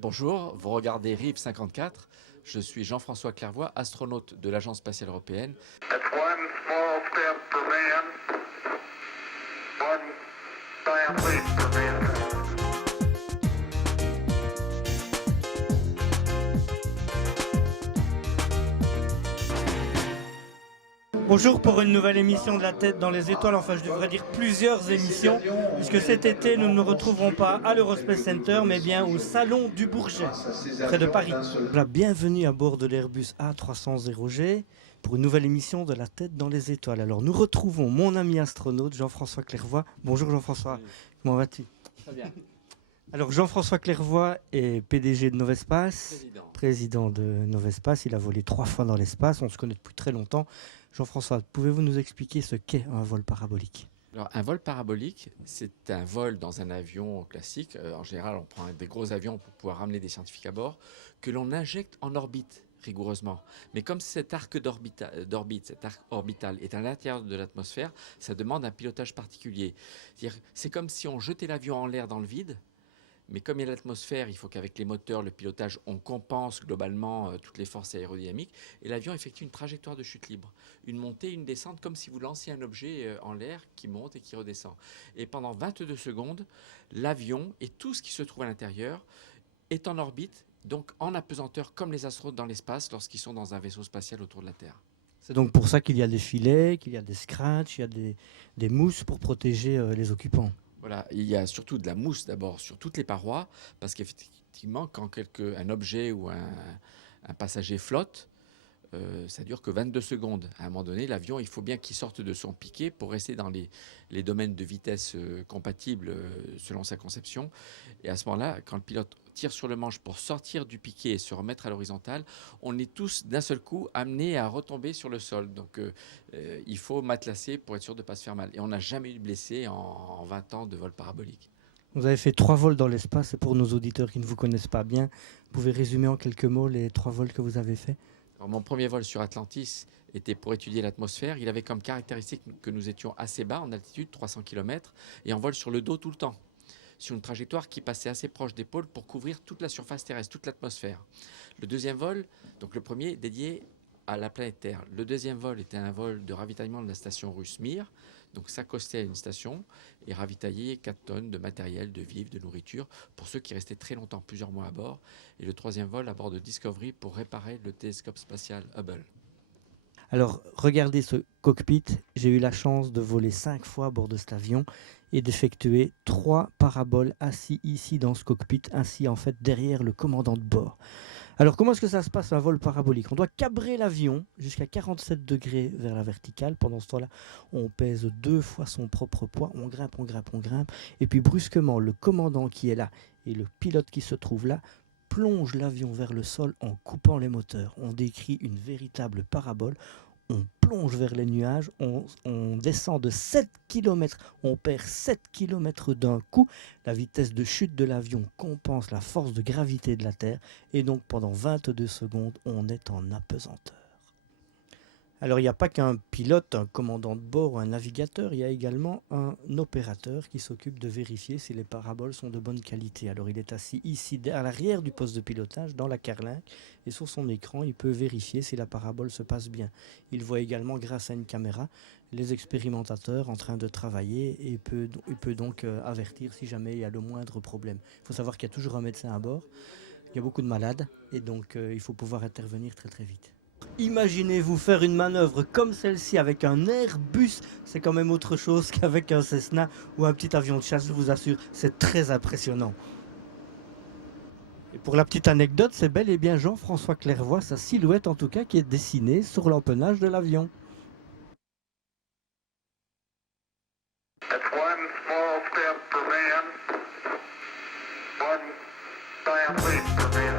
Bonjour, vous regardez Rive 54. Je suis Jean-François Clairvoy, astronaute de l'Agence spatiale européenne. That's one small step for man, one giant leap for mankind. Bonjour pour une nouvelle émission de La Tête dans les étoiles, enfin je devrais dire plusieurs émissions, puisque cet été nous ne nous retrouverons pas à l'Eurospace Center, mais bien au Salon du Bourget, près de Paris. Voilà, bienvenue à bord de l'Airbus A300G pour une nouvelle émission de La Tête dans les étoiles. Alors nous retrouvons mon ami astronaute Jean-François Clairvoy. Bonjour Jean-François, comment vas-tu? Très bien. Alors Jean-François Clairvoy est PDG de Novespace, président de Novespace. Il a volé 3 fois dans l'espace, on se connaît depuis très longtemps. Jean-François, pouvez-vous nous expliquer ce qu'est un vol parabolique? Alors, un vol parabolique, c'est un vol dans un avion classique. En général, on prend des gros avions pour pouvoir ramener des scientifiques à bord, que l'on injecte en orbite rigoureusement. Mais comme cet arc d'orbite, cet arc orbital est à l'intérieur de l'atmosphère, ça demande un pilotage particulier. C'est comme si on jetait l'avion en l'air dans le vide. Mais comme il y a l'atmosphère, il faut qu'avec les moteurs, le pilotage, on compense globalement toutes les forces aérodynamiques. Et l'avion effectue une trajectoire de chute libre. Une montée, une descente, comme si vous lanciez un objet en l'air qui monte et qui redescend. Et pendant 22 secondes, l'avion et tout ce qui se trouve à l'intérieur est en orbite, donc en apesanteur, comme les astronautes dans l'espace lorsqu'ils sont dans un vaisseau spatial autour de la Terre. C'est donc pour ça qu'il y a des filets, qu'il y a des scratchs, il y a des mousses pour protéger les occupants. Voilà, il y a surtout de la mousse d'abord sur toutes les parois, parce qu'effectivement, quand un objet ou un passager flotte, ça dure que 22 secondes. À un moment donné, l'avion, il faut bien qu'il sorte de son piquet pour rester dans les domaines de vitesse compatibles selon sa conception. Et à ce moment-là, quand le pilote tire sur le manche pour sortir du piquet et se remettre à l'horizontale, on est tous d'un seul coup amenés à retomber sur le sol. Donc il faut matelasser pour être sûr de ne pas se faire mal. Et on n'a jamais eu de blessés en 20 ans de vol parabolique. Vous avez fait 3 vols dans l'espace, et pour nos auditeurs qui ne vous connaissent pas bien, vous pouvez résumer en quelques mots les 3 vols que vous avez faits? Alors, mon premier vol sur Atlantis était pour étudier l'atmosphère. Il avait comme caractéristique que nous étions assez bas en altitude, 300 km, et en vol sur le dos tout le temps, sur une trajectoire qui passait assez proche des pôles pour couvrir toute la surface terrestre, toute l'atmosphère. Le deuxième vol, donc le premier dédié à la planète Terre. Le deuxième vol était un vol de ravitaillement de la station russe Mir, donc s'accoster à une station et ravitailler 4 tonnes de matériel, de vivres, de nourriture pour ceux qui restaient très longtemps, plusieurs mois à bord. Et le troisième vol à bord de Discovery pour réparer le télescope spatial Hubble. Alors, regardez ce cockpit. J'ai eu la chance de voler 5 fois à bord de cet avion et d'effectuer 3 paraboles assis ici dans ce cockpit, ainsi en fait derrière le commandant de bord. Alors, comment est-ce que ça se passe un vol parabolique? On doit cabrer l'avion jusqu'à 47 degrés vers la verticale. Pendant ce temps-là, on pèse 2 fois son propre poids. On grimpe, on grimpe, on grimpe. Et puis brusquement, le commandant qui est là et le pilote qui se trouve là plonge l'avion vers le sol en coupant les moteurs. On décrit une véritable parabole. On plonge vers les nuages, on descend de 7 km, on perd 7 km d'un coup. La vitesse de chute de l'avion compense la force de gravité de la Terre et donc pendant 22 secondes, on est en apesanteur. Alors il n'y a pas qu'un pilote, un commandant de bord ou un navigateur, il y a également un opérateur qui s'occupe de vérifier si les paraboles sont de bonne qualité. Alors il est assis ici à l'arrière du poste de pilotage dans la carlingue et sur son écran il peut vérifier si la parabole se passe bien. Il voit également grâce à une caméra les expérimentateurs en train de travailler et peut donc avertir si jamais il y a le moindre problème. Il faut savoir qu'il y a toujours un médecin à bord, il y a beaucoup de malades et donc il faut pouvoir intervenir très très vite. Imaginez-vous faire une manœuvre comme celle-ci avec un Airbus, c'est quand même autre chose qu'avec un Cessna ou un petit avion de chasse, je vous assure, c'est très impressionnant. Et pour la petite anecdote, c'est bel et bien Jean-François Clairvoy, sa silhouette en tout cas, qui est dessinée sur l'empennage de l'avion. That's one small step for man, one giant leap for mankind.